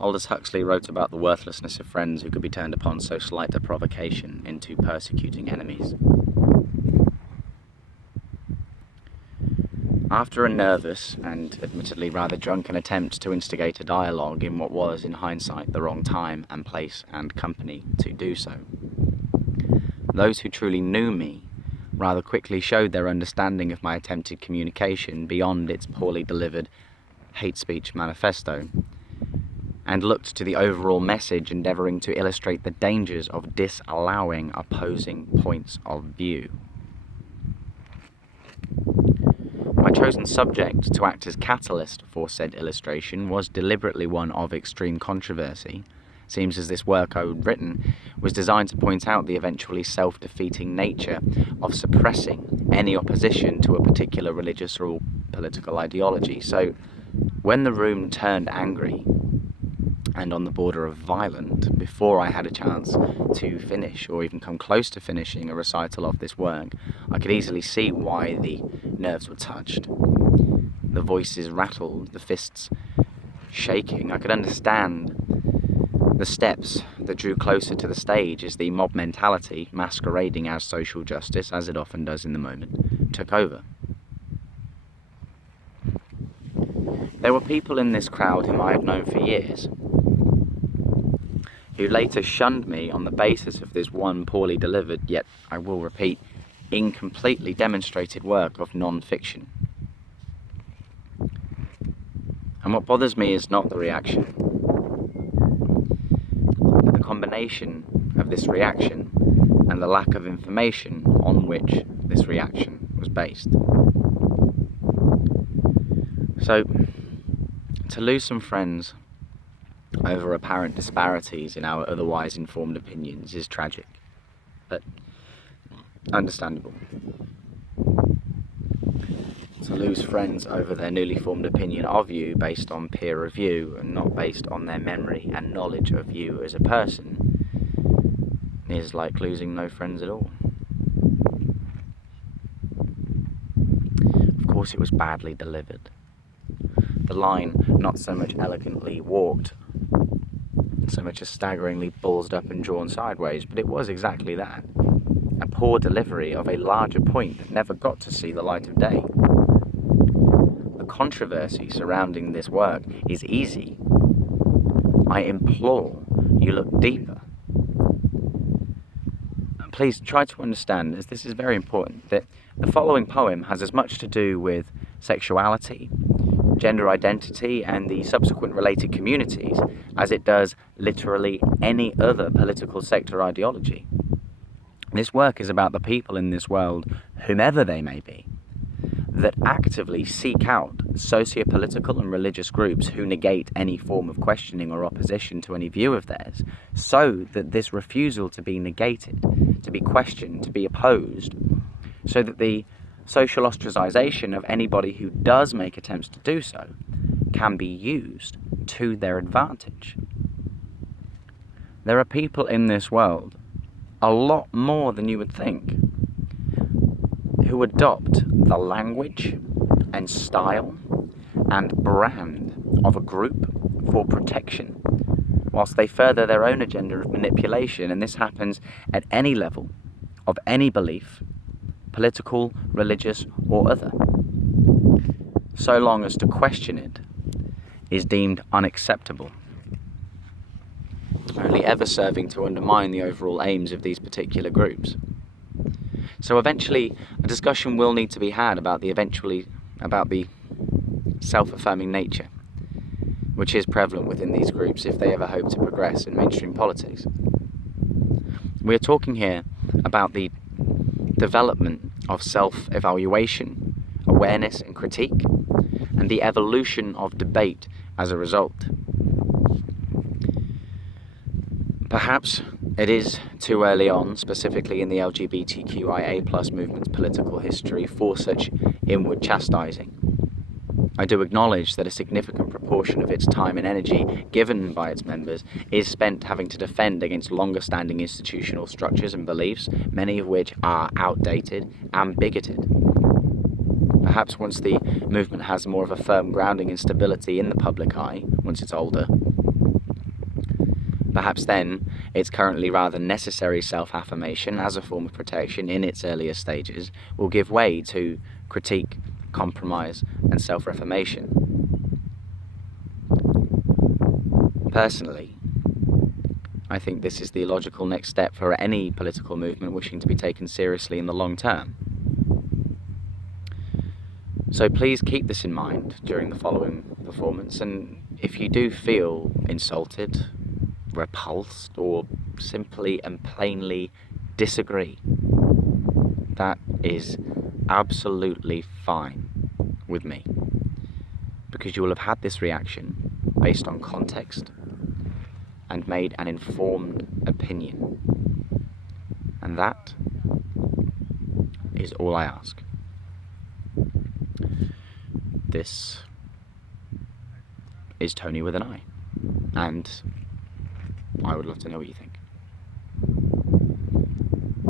Aldous Huxley wrote about the worthlessness of friends who could be turned upon so slight a provocation into persecuting enemies. After a nervous and admittedly rather drunken attempt to instigate a dialogue in what was, in hindsight, the wrong time and place and company to do so, those who truly knew me rather quickly showed their understanding of my attempted communication beyond its poorly delivered hate speech manifesto, and looked to the overall message endeavouring to illustrate the dangers of disallowing opposing points of view. My chosen subject to act as catalyst for said illustration was deliberately one of extreme controversy. Seems as this work I had written was designed to point out the eventually self-defeating nature of suppressing any opposition to a particular religious or political ideology. So, when the room turned angry and on the border of violent, before I had a chance to finish or even come close to finishing a recital of this work, I could easily see why the nerves were touched, the voices rattled, the fists shaking. I could understand the steps that drew closer to the stage as the mob mentality, masquerading as social justice, as it often does in the moment, took over. There were people in this crowd whom I had known for years, who later shunned me on the basis of this one poorly delivered, yet, I will repeat, incompletely demonstrated work of non-fiction. And what bothers me is not the reaction, but the combination of this reaction and the lack of information on which this reaction was based. So, to lose some friends over apparent disparities in our otherwise informed opinions is tragic, but understandable. To lose friends over their newly formed opinion of you based on peer review and not based on their memory and knowledge of you as a person is like losing no friends at all. Of course it was badly delivered. The line not so much elegantly walked, so much as staggeringly ballsed up and drawn sideways, but it was exactly that. A poor delivery of a larger point that never got to see the light of day. The controversy surrounding this work is easy. I implore you look deeper. Please try to understand, as this is very important, that the following poem has as much to do with sexuality, gender identity, and the subsequent related communities as it does literally any other political sector ideology. This work is about the people in this world, whomever they may be, that actively seek out socio-political and religious groups who negate any form of questioning or opposition to any view of theirs, so that this refusal to be negated, to be questioned, to be opposed, so that the social ostracization of anybody who does make attempts to do so can be used to their advantage. There are people in this world, a lot more than you would think, who adopt the language and style and brand of a group for protection, whilst they further their own agenda of manipulation, and this happens at any level of any belief, political, religious, or other, so long as to question it is deemed unacceptable, only ever serving to undermine the overall aims of these particular groups. So eventually a discussion will need to be had about the self-affirming nature which is prevalent within these groups if they ever hope to progress in mainstream politics. We are talking here about the development of self-evaluation, awareness and critique, and the evolution of debate as a result. Perhaps it is too early on, specifically in the LGBTQIA+ movement's political history, for such inward chastising. I do acknowledge that a significant proportion of its time and energy given by its members is spent having to defend against longer-standing institutional structures and beliefs, many of which are outdated and bigoted. Perhaps once the movement has more of a firm grounding in stability in the public eye, once it's older, Perhaps then its currently rather necessary self-affirmation as a form of protection in its earlier stages will give way to critique, compromise, and self-reformation. Personally, I think this is the logical next step for any political movement wishing to be taken seriously in the long term. So please keep this in mind during the following performance, and if you do feel insulted, repulsed, or simply and plainly disagree, that is absolutely fine with me, because you will have had this reaction based on context and made an informed opinion, and that is all I ask. This is Tony with an I, and I would love to know what you think.